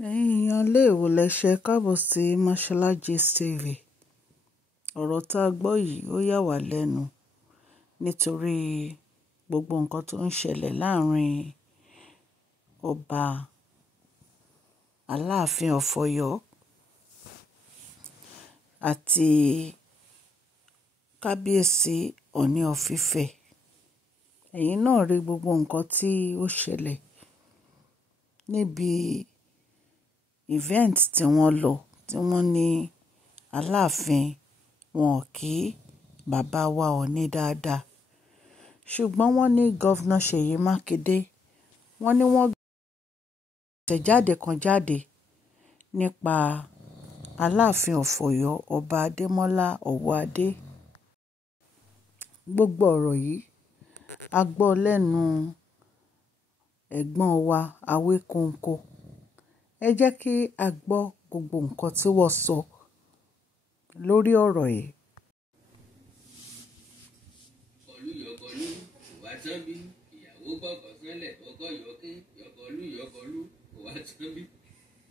ẹ̀yin èèyàn léèwọ̀ lẹ́sẹ̀ káàbọ̀ sí Mashola Gist TV. ọ̀rọ̀ tá a gbọ́ yìí ó yà wá lẹ́nu nítorí gbogbo nǹkan tó ń ṣẹlẹ̀ láàrin ọba Alaafin of Oyo àti kábíyèsí Ọọ̀ni of Ifẹ̀. ẹ̀yin náà rí gbogbo nǹkan tí ó ṣẹlẹ̀ níbi event tí wọ́n lọ tí wọ́n ní Aláàfin wọn kí bàbá wa Ọọ̀ni dáadáa, ṣùgbọ́n wọ́n ní Governor Seyi Makinde wọ́n ní wọ́n Atejade kan jáde nípa Alaafin of Oyo ọba Adémọ́lá Ọ̀wọ́adé. Gbogbo ọ̀rọ̀ yìí a gbọ́ lẹ́nu ẹ̀gbọ́n wa Awíkonko. ẹ jẹ́ kí a gbọ́ gbogbo nǹkan tí wọ́n sọ lórí ọ̀rọ̀ yìí. Yọ̀gọ̀lú kò wá tán bí ìyàwó gbọ́kàn sánlẹ̀ ọkọ yọké yọ̀gọ̀lú kò wá tán bí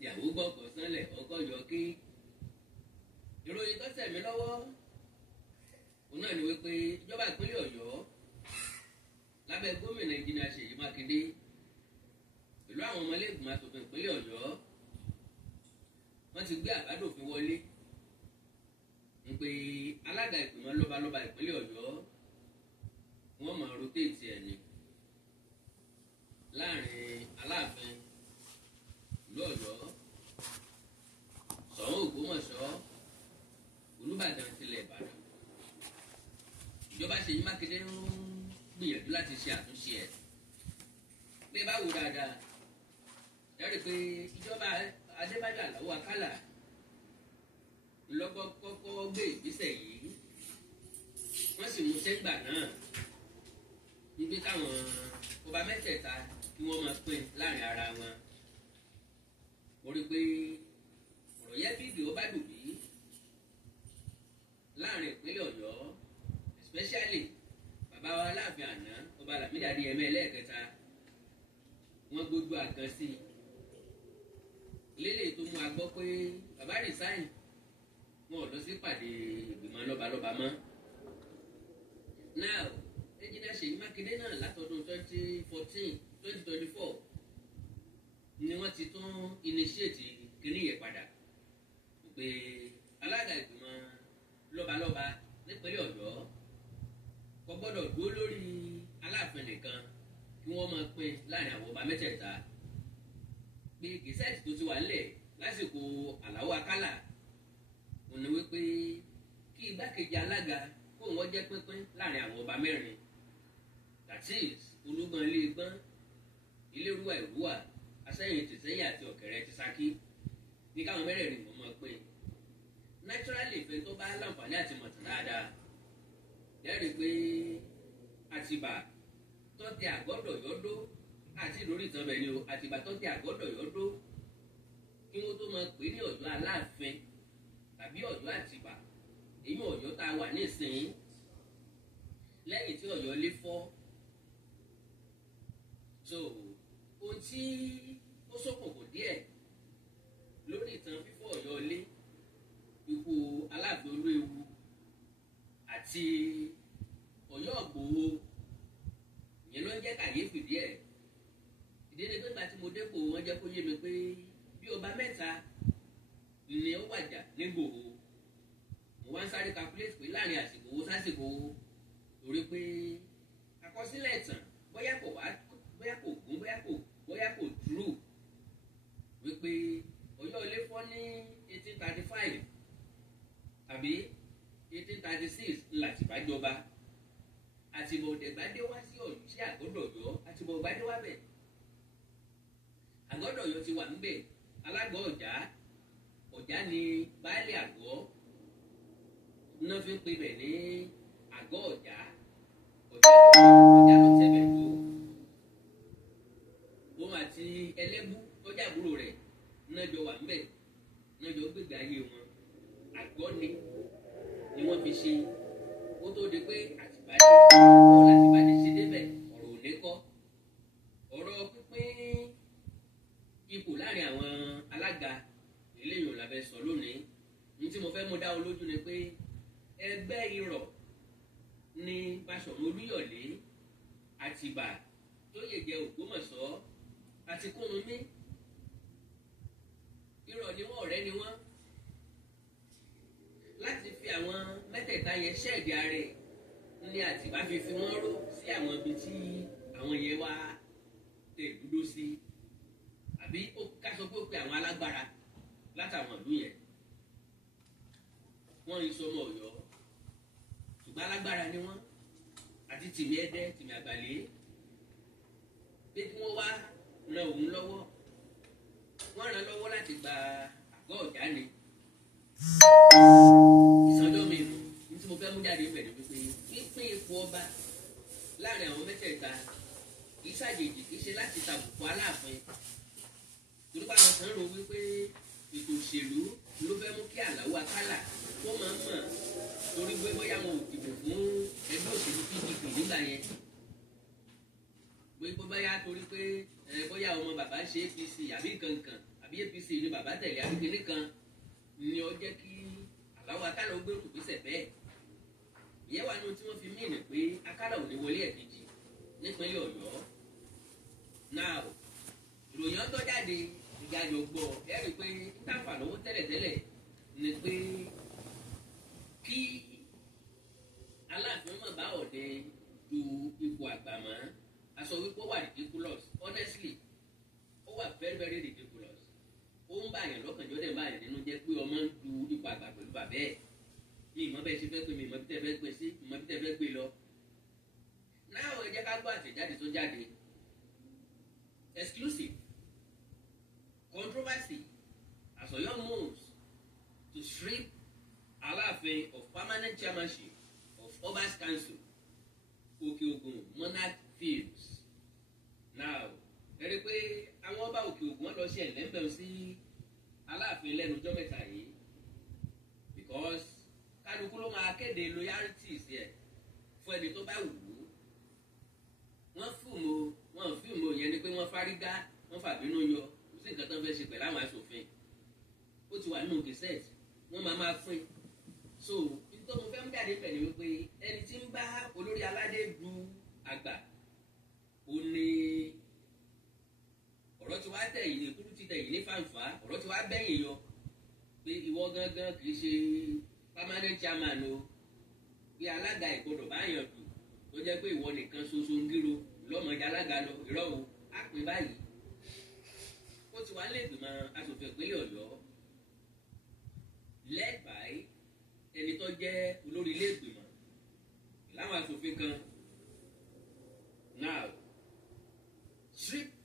ìyàwó gbọ́kàn sánlẹ̀ ọkọ yọké. ìròyìn tó tẹ̀ mí lọ́wọ́ òun náà ni wípé ìjọba ìpínlẹ̀ Ọ̀yọ́ lábẹ́ gómìnà ìjìnà Seyi Makinde pẹ̀lú àwọn ọmọlẹ́gbìmọ̀ asòfin ìpínlẹ̀ Ọ̀yọ́ wọ́n ti gbé àbádòfin wọlé ń pé alága ìgbìmọ̀ lọ́balọ́ba ìpínlẹ̀ Ọ̀yọ́ wọ́n máa rotate ẹ̀ ní láàrin Aláàfin ìlú Ọ̀yọ́, Soun Ògbómosho, Olubadan tilẹ̀ Ìbàdàn. ìjọba Seyi Makinde ń gbìyànjú láti ṣe àtúnṣe ẹ̀ pé báwo dáadáa yẹ́rì pé ìjọba Adébájọ́ Alao Akala lọ́kọ́ kọ́kọ́ gbé ìgbésẹ̀ yìí wọ́n sì mú sẹ́gbà náà wípé káwọn ọba mẹ́tẹ̀ẹ̀ta kí wọ́n máa pín láàrin ara wọn. mo rí i pé ọ̀rọ̀ yẹn bí ìdí ó bá dùn bí láàrin ìpínlẹ̀ Ọ̀yọ́ especially bàbá wa Aláàfin àná ọba Lámídì Adéyẹmí ẹlẹ́ẹ̀kẹta wọ́n gbójú àgàn sí i lélẹ̀ tó mú a gbọ́ pé bàbá resign wọn ò lọ sí pàdé ìgbìmọ̀ lọ́balọ́ba mọ́. now Engineer Seyi Makinde náà látọdún 2024 ni wọ́n ti tún initiate kínní yẹn padà pé alága ìgbìmọ̀ lọ́balọ́ba nípínlẹ̀ Ọ̀yọ́ kò gbọ́dọ̀ dúró lórí Aláàfin nìkan kí wọ́n máa pín láàrin àwọn ọba mẹ́tẹ̀ẹ̀ta. pé gẹ̀ẹ́sẹ̀tì tó ti wà nílẹ̀ lásìkò Alao Akala òun ni wípé kí igbákejì alága kó wọ́n jẹ́ pínpín láàrin àwọn ọba mẹ́rin, that is Olúgbọ́n ilé Igbọ́n, Ilérúwà Ìrúwà, Asẹ́yìn tìsẹ́yìn àti Ọ̀kẹ́rẹ́ ti Ṣakí ní káwọn mẹ́rẹ̀ẹ̀rin wọ́n máa pín. naturally ìfẹ́ tó bá láǹfààní àti mọ̀tàn dáadáa lẹ́rìí pé Àtìbà tó tẹ àgọ́dọ̀ yọ́dó àti lórí ìtàn bẹ̀ ni o, Àtìbà tó tẹ àgọ́dọ̀ yọ́dó kí wọ́n tó máa pè ní Ọ̀yọ́ Aláàfin tàbí Ọ̀yọ́ Àtìbà, èyí Ọ̀yọ́ tá a wà nísìnyí lẹ́yìn tí Ọ̀yọ́ lé fọ́. so ohun tí ó ṣókùnkùn díẹ̀ lórí ìtàn fífọ́ Ọ̀yọ́ lé, ikú Aláàfin Olúewu àti Ọ̀yọ́ Ìgbòho, ìyẹn ló ń jẹ́ kàyéfì díẹ̀. ìdí ni pé nígbà tí mo dépò wọ́n jẹ́ kó yé mi pé bí ọba mẹ́ta ni ó wàjà nígbòho. mo wá ń sáré calculate pé láàrin àsìkò owó sásìkò owó, torí pé àkọsílẹ̀ ìtàn bóyá kò gún bóyá kò true wípé Ọ̀yọ́ ilé fọ́ ní 1835 tàbí 1836 l'Àtìbà jọba. Àtìbà òdẹ̀gbádé wá sí Ọ̀yọ́ sí àgọ́dọ̀ Ọ̀yọ́, Àtìbà ògbádé wá bẹ̀. àgọ́dọ̀ Ọ̀yọ́ ti wà níbẹ̀, alága Ọ̀já ni baálé àgọ́ náà fi ń pè bẹ̀ ní àgọ́ Ọ̀já ló tẹ̀bẹ̀ tó. òun àti Ẹlẹ́bú tó jàbúrò rẹ̀ náà jọ wà níbẹ̀, náà jọ gbégbé ayé wọn. àgọ́ ni wọ́n fi ṣe kó tó di pé Àtìbà dé. bọ́ọ̀lù Àtìbà dé ṣe débẹ̀ ọ̀rọ̀ ò ní kọ́. ọ̀rọ̀ pínpín ipò láàrin àwọn alága eléyìí la fẹ́ sọ lónìí. Ní tí mo fẹ́ mú dá ọ lójú ni pé ẹgbẹ́ irọ̀ ní Basọ̀run Olúyọ̀lé, Àtìbà, Tóyèjẹ Ògbómọ̀ṣọ́ àti Kúrúnmí. Irọ̀ ni wọ́n, ọ̀rẹ́ ni wọ́n. Láti fi àwọn mẹ́tẹ̀ẹ̀ta yẹn ṣẹ́ẹ̀dì ààrẹ ní Àtìbà fi wọ́n ró sí àwọn ibi tí àwọn yẹn wá tẹ̀ dúró sí. Àbí ká sọ pé ó pe àwọn alágbára látàwọn ìlú yẹn. Wọ́n ń sọmọ Ọ̀yọ́ ṣùgbọ́n alágbára ni wọ́n, àti tìmí Ẹdẹ, tìmí Àgbàlé, pé kí wọ́n wá ran òun lọ́wọ́. Wọ́n ràn lọ́wọ́ láti gba àgọ́ ọ̀já ni. Ìsọjọ́ mi ní tí mo fẹ́ mú jáde bẹ̀rẹ̀ wípé pínpín ipò ọba láàrin àwọn mẹ́tẹ̀ẹ̀ta kì í ṣàjèjì, kì í ṣe láti tàbùkù Aláàfin. Yorùbá wọn kan rò wípé ètò òṣèlú ló fẹ́ mú kí Alao Akala kó máa mọ̀ torí pé bóyá wọn ò dìbò fún ẹgbẹ́ òṣèlú PDP nígbà yẹn. Bóyá torí pé bóyá ọmọ bàbá ṣe APC àbí kankan, àbí APC ni bàbá tẹ̀lé àbí kinní kan ni ó jẹ́ kí Alao Akala ó gbèrú ìgbésẹ̀ bẹ́ẹ̀. Ìyẹn wà ní ohun tí wọ́n fi mí pé Akala ò ní wọlé ẹ̀kejì nípínlẹ̀ Ọ̀yọ́. Now ìròyìn ọ̀tọ̀ jáde ìgbàjọ gbọ́ ẹ rí i pé táfà lọ́wọ́ tẹ́lẹ̀tẹ́lẹ̀ ni pé kí Aláàfin má bá Ọ̀ọ̀dẹ du ipò àgbà mọ́. A sọ wípé ó wà ridiculous, honestly ó wà very very ridiculous. Ó ń bàyàn lọ́kàn jọ́ dẹ̀ ń bàyàn nínú jẹ́ pé ọmọ ń du ipò àgbà pẹ̀lú bàbá ẹ̀. Mi ìmọ̀ bẹ́ẹ̀ ṣe fẹ́ pé mi ìmọ̀ bí tẹ́ fẹ́ pé sí, ìmọ̀ bí tẹ́ fẹ́ pé lọ. Náà ẹ jẹ́ ká gbọ́ àtẹ̀jáde tó jáde. Exclusive controversy as Oyo moves to strip Alaafin of permanent chairmanship of Obas Council, Òkè Ògùn monarch fields. Now ẹ rí i pé àwọn ọba Òkè Ògùn wọn lọ ṣe ẹ̀lẹ́mbẹ̀ẹ́ sí Aláàfin lẹ́nu ọjọ́ mẹ́ta yìí because kálukú ló máa kéde loyalties yẹ fún ẹni tó bá wù ú. Wọ́n fíìmù yẹn ni pé wọ́n fárígá, wọ́n fàbínú yọ, kò sí nǹkan tó ń fẹ́ ṣe pẹ̀lú àwọn aṣòfin. Ó ti wà nínú gẹ̀sẹ̀tì, wọ́n máa pín. So nítorí mo fẹ́ mú jáde pẹ̀lú wípé ẹni tí ń bá olórí aládé du àgbà ó ní ọ̀rọ̀ tí wàá tẹ̀yìn ní kúrú ti tẹ̀yìn ní fàǹfà, ọ̀rọ̀ tí wàá bẹ́yìn yọ pé ìwọ gangan kì í ṣe permanent chairman o, pé alága ìgbọ́dọ̀ bá yàn dù tó jẹ́ pé ìwọ nìkan ṣoṣo ń gírò lọ́mọdé alága lọ ìrọ̀ o á pè báyìí. Ó ti wá lẹ́gbìmọ̀ aṣòfin ìpínlẹ̀ Ọ̀yọ́ led by ẹni tó jẹ́ olórí ilé ìgbìmọ̀ láwọn aṣòfin kan. Now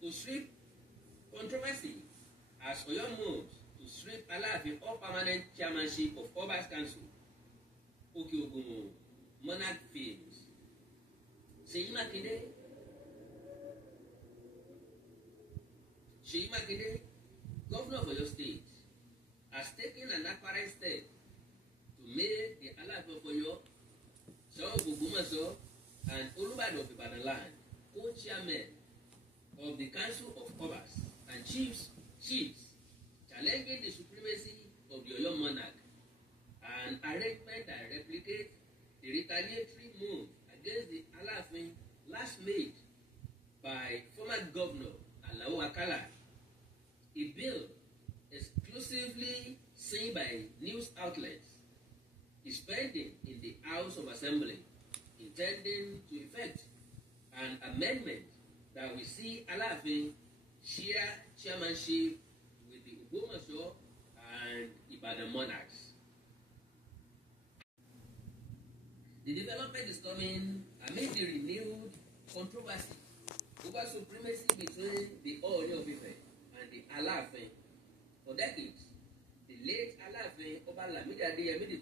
to strip controversy as Oyo moves to strip Alaafin of permanent chairmanship of Obas Council, Òkè Ògùn monarch fields. Seyi Makinde, Governor of Oyo State, has taken an apparent step to make the Alaafin of Oyo, Soun of Ogbomosho and Olubadan of Ibadanland co-chairmen of the Council of Obas and chiefs, challenging the supremacy of the Oyo monarch, an arrangement that replicates the retaliatory move against the Alaafin last made by former Governor Alao Akala. A bill exclusively seen by news outlets is pending in the House of Assembly, intending to effect an amendment that will see Alaafin share chairmanship with the Ogbomosho and Ibadan monarchs. The development is coming amid the renewed controversy over supremacy between the Oyo of Ife and the Alaafin. For decades, the late Alaafin Atejade III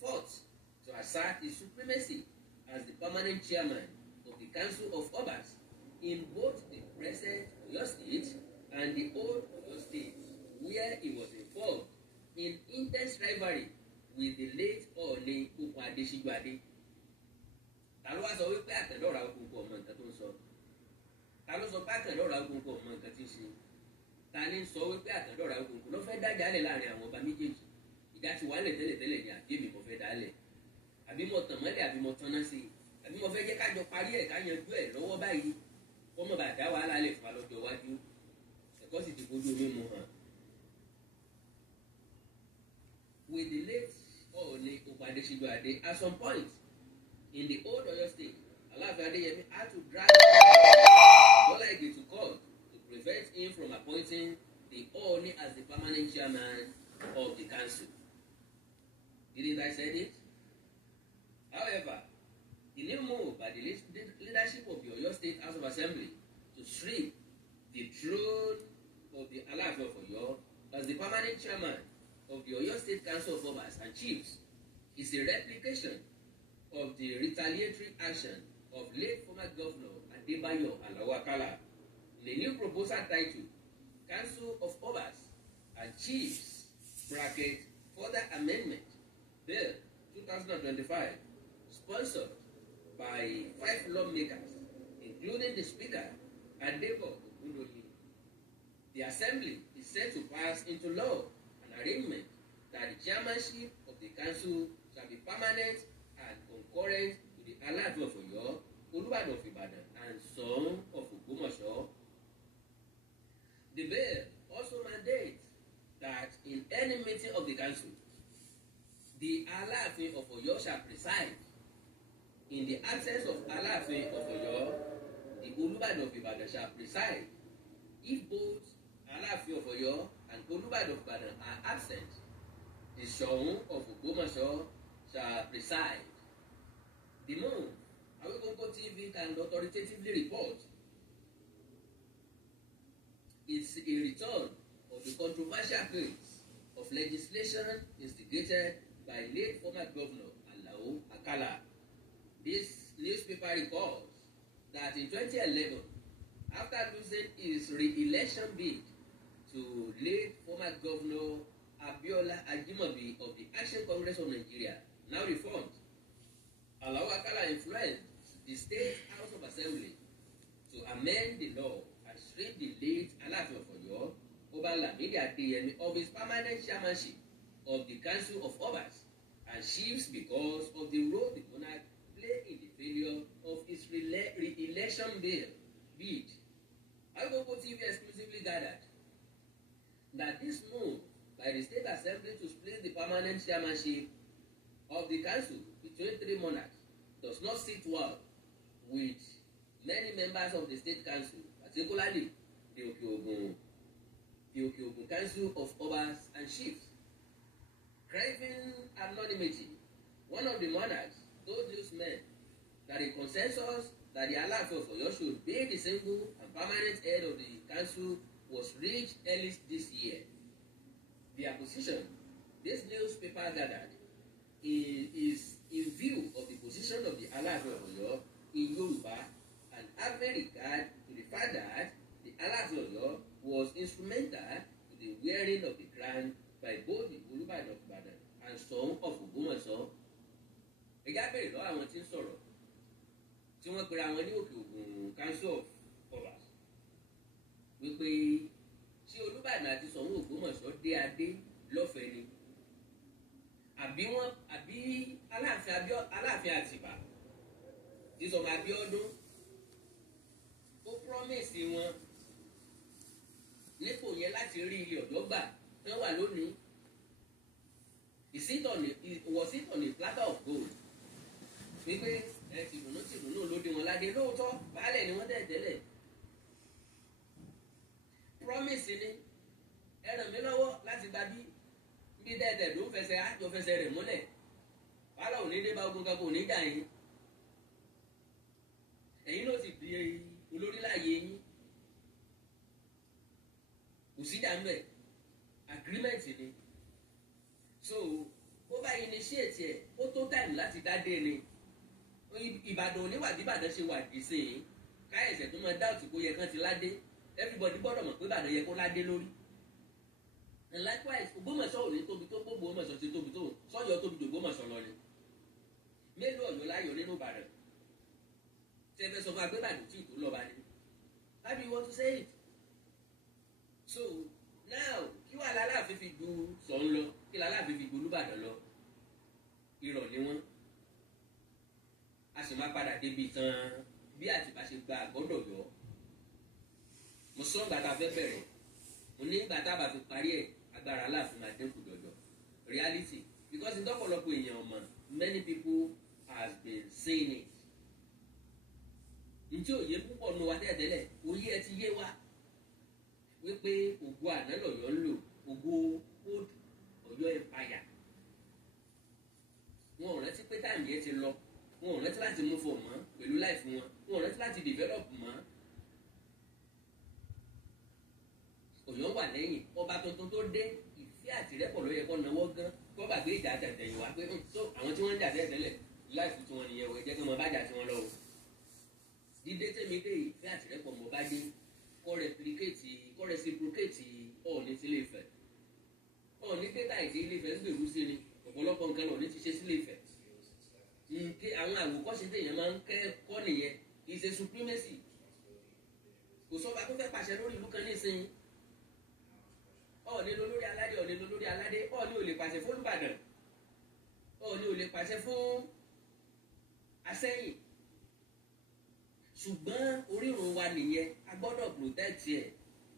fought to assert his supremacy as the permanent chairman of the Council of Obas in both the present Oyo State and the old Oyo State, where he was involved in intense rivalry with the late Ooni Adesijade. Ta ló wá sọ wípé àtẹ̀lọ́ra ogun kò mọ nǹkan tó ń sọ? Ta ló sọ pé àtẹ̀lọ́ra ogun kò mọ nǹkan tí ń ṣe? ta ní sọ wípé àtọ̀dọ̀ra òkùnkùn ló fẹ́ dájálẹ̀ láàrin àwọn ọba méjèèjì ìjà ti wálẹ̀ tẹ́lẹ̀tẹ́lẹ̀ ní àbí èmi mo fẹ́ dálẹ̀ àbí mo tàn mọ́lẹ̀ àbí mo tanná sí i àbí mo fẹ́ jẹ́ kájọ parí ẹ̀ ká yanjú ẹ̀ lọ́wọ́ báyìí kó mọ̀ bá dá wàhálà lẹ̀ fún wa lọ́jọ́ iwájú ẹ̀kọ́ sì ti fojú omi mu hàn. With the late Ooni Adesijuade, at some point in the old Oyo State, Alaafin had to drag Olaige to court to prevent him from appointing the Ooni as the permanent chairman of the council. Didn't I say it? However, the new move by the leadership of the Oyo State House of Assembly to strip the throne of the Alaafin of Oyo as the permanent chairman of the Oyo State Council of Obas and Chiefs is a replication of the retaliatory action of late former Governor Alao Akala in a new proposal titled Council of Obas and Chiefs Further Amendment Bill 2025, sponsored by 5 lawmakers, including the Speaker and Ogbomosho. The Assembly is set to pass into law an arrangement that the chairmanship of the council shall be permanent and concurrent to the Alaafin of Oyo, Olubadan of Ibadan, and Soun of Ogbomosho. The bill also mandates that in any meeting of the council, the Alaafin of Oyo shall preside. In the absence of Alaafin of Oyo, the Olubadan of Ibadan shall preside. If both Alaafin of Oyo and Olubadan of Ibadan are absent, the Soun of Ogbomosho shall preside. The move, Awikonko TV can authoritatively report, is a return of the controversial case of legislation instigated by late former Governor Alao Akala. This newspaper recalls that in 2011, after losing his re-election bid to late former Governor Abiola Ajimobi of the Action Congress of Nigeria, now reformed, Alao Akala influenced the State House of Assembly to amend the law and strip the late Alaafin of Oyo, Atejade, of his permanent chairmanship of the Council of Obas and Chiefs because of the role the monarch played in the failure of his re-election bid. Awikonko TV exclusively gathered that this move by the State Assembly to split the permanent chairmanship of the council between 3 monarchs does not sit well with many members of the State Council, particularly the Okeogun Council of Obas and Chiefs. Craving anonymity, one of the monarchs told newsmen that a consensus that the Alaafin of Oyo should be the single and permanent head of the council was reached early this year. Their position, this newspaper gathered, is in view of the position of the Alaafin of Oyo in Yoruba and having regard to the fact that the Alaafin of Oyo was instrumental to the wearing of the crown by both the Olubadan of Ibadan and Soun of Ogbomosho. Ẹ̀yà bẹ̀rẹ̀ lọ́wọ́ àwọn tí ń sọ̀rọ̀ tí wọ́n pera wọn ní Okeogun Council of Obas wípé tí Olubadan àti Soun Ogbomosho dé adé lọ́fẹ̀ẹ́ ni àbí Aláàfin Àtìbà tí Sọmọ Abíọ́dún ó promise wọn nípò yẹn láti rí ilé ọ̀dọ́ gbà tí wọ́n wà lónìí. Was it on a platter of gold? Wípé tìdùnnú ló dé wọn ládé lóòótọ́ baálẹ̀ ni wọ́n tẹ̀lé. Promise ni ẹ ràn mí lọ́wọ́ láti gba bí dẹ́ẹ̀dẹ̀ ló fẹsẹ̀ rẹ̀ múlẹ̀. Wàhálà ò ní dé bá ogun kan kò ní dà yín. Ẹ̀yin ló sì di olórí láàyè yín. Kò sí dàmbẹ̀ agreement ni. So bó bá initiate ẹ̀ ó tó time láti dá dé ni. Ìbàdàn oníwà bí Ìbàdàn ṣe wà dì sí i káyọ̀sẹ̀ tó máa dáùtì kó yẹ kán ti ládé. Everybody gbọ́dọ̀ mọ̀ pé Ìbàdàn yẹ kó ládé lórí. And likewise, Ogbomoso ò ní tóbi tó Ogbomoso ti tóbi tó sọ́yọ́ tóbi tó Ogbomoso lọ ni. Mélòó Ọ̀yọ́ láyọ̀ nínú Ìbàdàn? Ṣé ẹ fẹ́ sọ fún agbébàdàn tí ìtò lọ́ba ni? How do you want to say it? so now kí wàá l'Aláàfin fi ju Ṣọ̀ún lọ kí l'Aláàfin fi ju Olúbàdàn lọ irọ́ ni wọ́n. A sì máa padà débi tán bí Àtìbà ṣe gba àgọ́dọ̀ yọ. Mo sọ ìgbà tá a fẹ́ bẹ̀rẹ̀ mo ní ìgbà tá a bá fi parí ẹ̀ agbára Aláàfin máa dínkù jọjọ reality because ìdọ́pọ̀lọpọ̀ èèyàn ọmọ many people has been saying it. Ntí òye púpọ̀ nu wa tẹ́lẹ̀ òye ẹ ti yé wa wípé ògo àná lọ̀yọ́ ń lò ògo old Ọ̀yọ́ empire. Wọn ò rántí pé táìmù yẹn ti lọ wọn ò rántí láti move on mọ́ pẹ̀lú life wọn ò rántí láti develop mọ́. Ọ̀yọ́ wà lẹ́yìn ọba tuntun tó dé ìfẹ́ àtìrẹ́pọ̀ ló yẹ kó náwó gan kó gbàgbé ìjà àtẹ̀tẹ̀yìn wá pé so àwọn tí wọ́n ń jà tẹ́lẹ̀ life tí wọ́n nìyẹn wọ̀ ẹ jẹ́ kí wọ́n bá jà tí wọ́n lọ o. Dídé tèmi dé ìfẹ́ àtìrẹ́pọ̀ mọ́ bá dé kó reciprocate Ọọ̀ni tí Ilé Ifẹ̀. Ọọ̀ni dé táìdé Ilé Ifẹ̀ ń gbèrú sí ni ọ̀pọ̀lọpọ̀ nǹkan lọ́ọ̀ni ti ṣe sí Ilé Ifẹ̀. Nke àwọn àwòkọ́ṣe téèyàn máa ń kọ́ nìyẹn is a supremacy. Kò sọ́ba tó fẹ́ pàṣẹ lórí ìlú kan nísìnyí. Ọọ̀ni lolórí aládé Ọọ̀ni lolórí aládé Ọọ̀ni ò lè pàṣẹ fún Olúbàdàn Ọọ̀ni ò lè pàṣẹ fún Asẹ́yìn. Ṣùgbọ́n orírun wa nìyẹn a gbọ́dọ̀ protect ẹ̀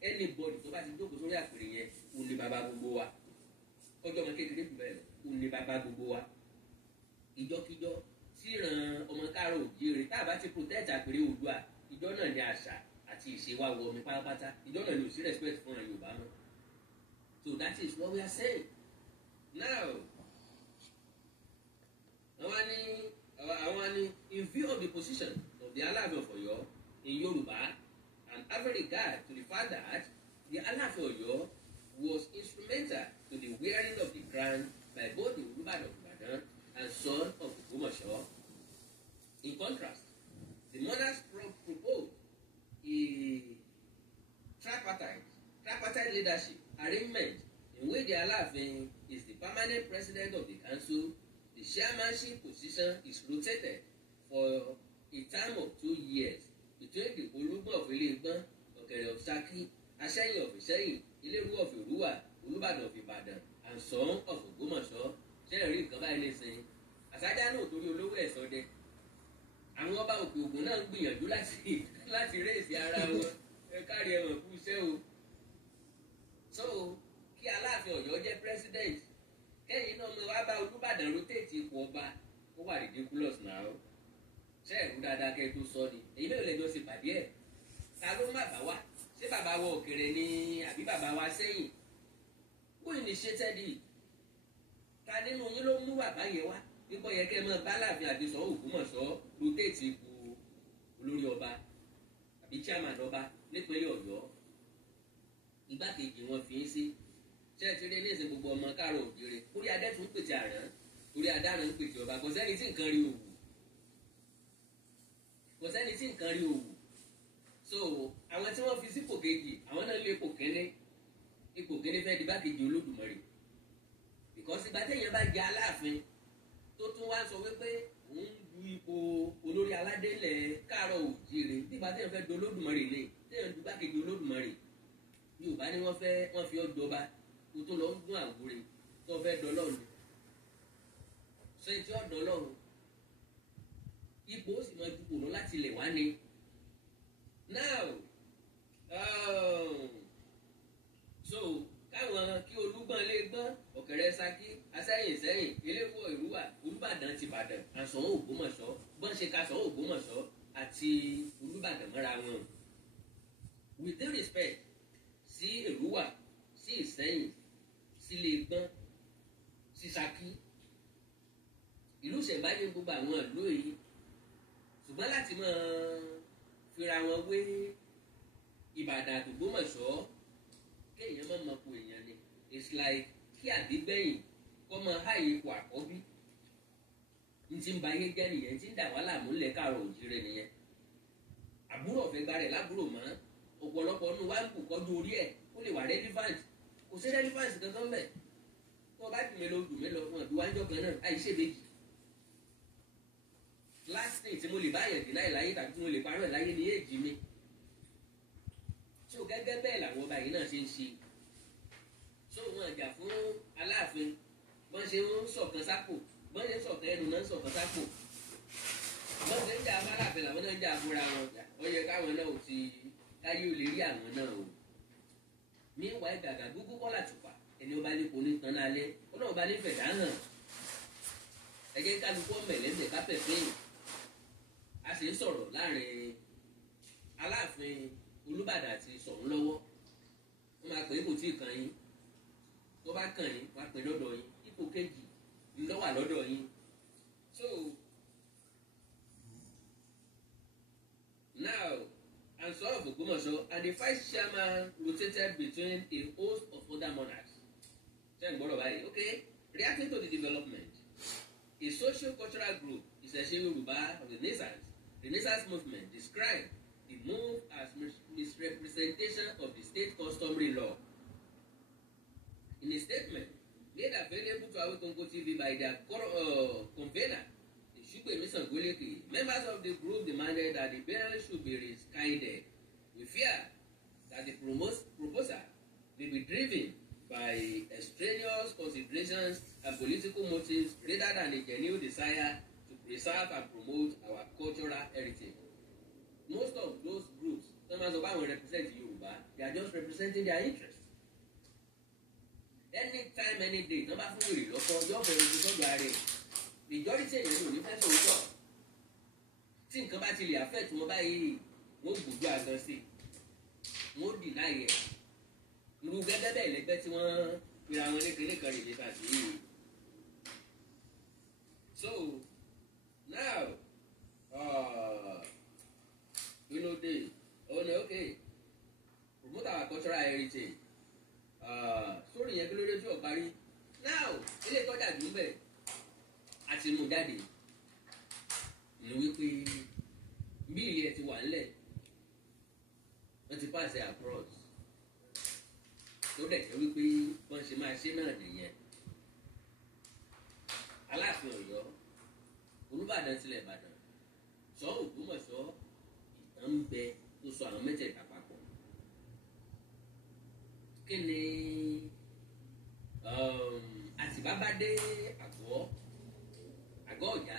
anybody tó bá ti jókòó sórí àpèrè yẹn òun ni bàbá gbogbo wa ọjọ́ ọmọ kékeré jù bẹ́ẹ̀ lọ òun ni bàbá gbogbo wa. Ìjọkíjọ tí ìran ọmọ káàrọ̀ òjíire tá a bá ti protect àpèrè Oòduà ìjọ náà ní àṣà àti ìṣe wa wọ omi pátápátá ìjọ náà ní òsì respect fún àwọn Yorùbá mọ́. So that is what we are saying now. Àwọn ni in view of the position of the Alaafin of Oyo in Yoruba and having regard to the fact that the Alaafin of Oyo was instrumental to the wearing of the crown by both the Olubadan of Ibadan and Soun of Ogbomosho. In contrast, the monarchs proposed a tripartite leadership arrangement in which the Alaafin is the permanent president of the council. The chairmanship position is rotated for a term of 2 years between the Olubadan of Ibadan, Okere of Saki, Aseyin of Iseyin, Ileru of Iruwa, Olubadan of Ibadan, and Soun of Ogbomosho. Ṣé rí nǹkan báyìí nísìnyí? Àsájá náà torí olówó ẹ̀ sọdẹ. Àwọn ọba òkè ògùn náà ń gbìyànjú láti réèsì ara wọn. Ẹ kárí ẹ̀wọ̀n kú iṣẹ́ o. So kí Aláàfin Ọ̀yọ́ jẹ́ president kẹ́yìn náà mo wá bá Olúbàdàn rotate ipò ọba ó wà ridiculous now. Ṣé ẹ̀rú dáadáa kẹ́ tó sọ ni èyí mẹ́rin lẹ́jọ́ ṣe pàdé ẹ̀ ta ló má bá wá ṣé bàbá wa Òkèrè ni àbí bàbá wa Sẹ́yìn who initiated it? Ta nínú yín ló mú bàbá yẹn wá nípa yẹ kẹ́ mọ́ bá Aláàfin àti Ṣọ̀ún Ògbómọ̀ṣọ́ rotate ipò olórí ọba àbí chairman ọba nípínlẹ̀ Ọ̀yọ́ igbákejì wọn fi ń sí ṣẹ́ẹ̀tì rí ní ìsìn gbogbo ọmọ káàrọ̀ òjìrè orí adé tún ń pèsè àrán orí adáran ń pèsè ọba kò sẹ́ni tí nǹkan rí òwú so àwọn tí wọ́n fi sípò kejì àwọn náà lé ipò kíní fẹ́ di bákejì Olódùmarè because ìgbà téèyàn bá jẹ Aláàfin tó tún wá sọ wípé òun du ipò olórí aládé lẹ̀ káàrọ̀ òjìrè nígbà téèyàn fẹ́ di Olódùmarè lé téèyàn du bákejì Olódùmarè Yorùbá ni wọ́n fi ọjọba kó tó lọ ń gún àwòrè tó fẹ́ dọlọ́run ṣé tí ó dọlọ́run ipò ó sì máa dupò lọ láti ilẹ̀ wá ni now so káwọn kí Olúgbọ́n lè gbọ́n Ọ̀kẹ́rẹ́ Ṣakí Asẹ́yìn Ìṣẹ́yìn Eléwọ̀ Ìrúwà Olúbàdàn ti Ìbàdàn àsọ̀n Ògbómọ̀ṣọ́ bọ́n ṣe ka sọ̀n Ògbómọ̀ṣọ́ àti Olúbàdàn mọ́ra wọn with due respect sí Ìrúwà sí Ìṣẹ́yìn sílé gbọ́n sí Ṣakí ìlú ìṣẹ̀mbáyé gbogbo àwọn ìlú èyí ṣùgbọ́n láti máa fira wọn wé Ìbàdàn àti Ògbómọ̀ṣọ́ kéèyàn máa mọ̀ pé èèyàn ni it's like kí àdégbẹ̀yìn kọ́ máa háyè ipò àkọ́bí n ti ń ba ayé jẹ́ nìyẹn tí ń dà wá láàmú ńlẹ̀ káàrọ̀ òjìrè nìyẹn àbúrò ọ̀fẹ́ gba rẹ̀ lábúrò mọ́ ọ̀pọ̀lọpọ̀ ọdún wa ń kù kọ́jú orí ẹ̀ ó lè wà relevant kò sí relevance kankan mẹ́ tó o bá dùn mí lọ wọn àbí wájọ́ kan náà àìṣe méjì last thing tí mo lè bá yẹn dínà ìláyé tàbí tí mo lè parọ́ ìláyé ní èjì mi so so gẹ́gẹ́ bẹ́ẹ̀ làwọn ọba yìí náà ṣe ń ṣe so wọn jà fún Aláàfin bọ́n ṣe ń ṣọ̀kan sápò bọ́n ṣe ń ṣọ̀kan ẹnu náà ń ṣọ̀kan sápò bọ́n ṣe ń jà Aláàfin làwọn náà ń jà fúnra wọn ó yẹ káwọn náà ò ti káyé ò lè rí àwọn náà o ní ìwà ìgàgà gbogbo kọ́là tùpà ẹni ọba lè poni tán lálẹ́ ọlọ́run ọba lè fẹ̀dá hàn ẹ jẹ́ kálukú ọ̀mẹ̀lẹ́mẹ̀ kápẹ̀ fẹ́yìn a sì ń sọ̀rọ̀ láàrin Aláàfin Olúbàdàn àti Ṣọ̀ún lọ́wọ́ wọ́n máa pè é kò tí ì kàn yín tó bá kàn yín wọ́n á pè lọ́dọ̀ yín ipò kejì ńlọ́wà lọ́dọ̀ yín so now and Soun of Ogbomosho and the vice chairman rotated between a host of other monarchs. Okay, reacting to the development, a socio-cultural group, Ìṣẹ̀ṣe Yorùbá of the Renaissance movement, described the move as misrepresentation of the state customary law. In a statement made available to Awikonko TV by their convener, members of the group demanded that the bill should be rescinded. We fear that the proposal may be driven by extraneous considerations and political motives rather than a genuine desire to preserve and promote our cultural heritage. Most of those groups, members of our represent Yoruba, they are just representing their interests. Anytime, any day, number 4 will look your very majority èèyàn ló ní fẹ́ sòótọ́ tí nǹkan bá ti lè affect wọn báyìí wọ́n gbójú àgàn sí wọ́n deny ẹ̀ irú gẹ́gẹ́ bẹ́ẹ̀ lẹ́gbẹ́ tí wọ́n fira wọn ní kíní kan rèé tàbí yìí. So now you know they okay promote our cultural heritage sórí yẹn kí ló dé tí ò parí now ilé ìtọ́jà dùn bẹ́ẹ̀ àti mú jáde ní wípé bí ilé ti wà nílẹ̀ wọ́n ti pàṣẹ across tó dẹ̀ jẹ́ wípé wọ́n ṣe máa ṣe náà nìyẹn Aláàfin Ọ̀yọ́ Olúbàdàn tilẹ̀ Ìbàdàn Ṣọ̀ún Ògbómọ̀ṣọ́ ìtàn ń bẹ tó sọ àwọn mẹ́tẹ̀ẹ̀ta papọ̀ kí ni àtìbábádé àgọ́ ọ̀já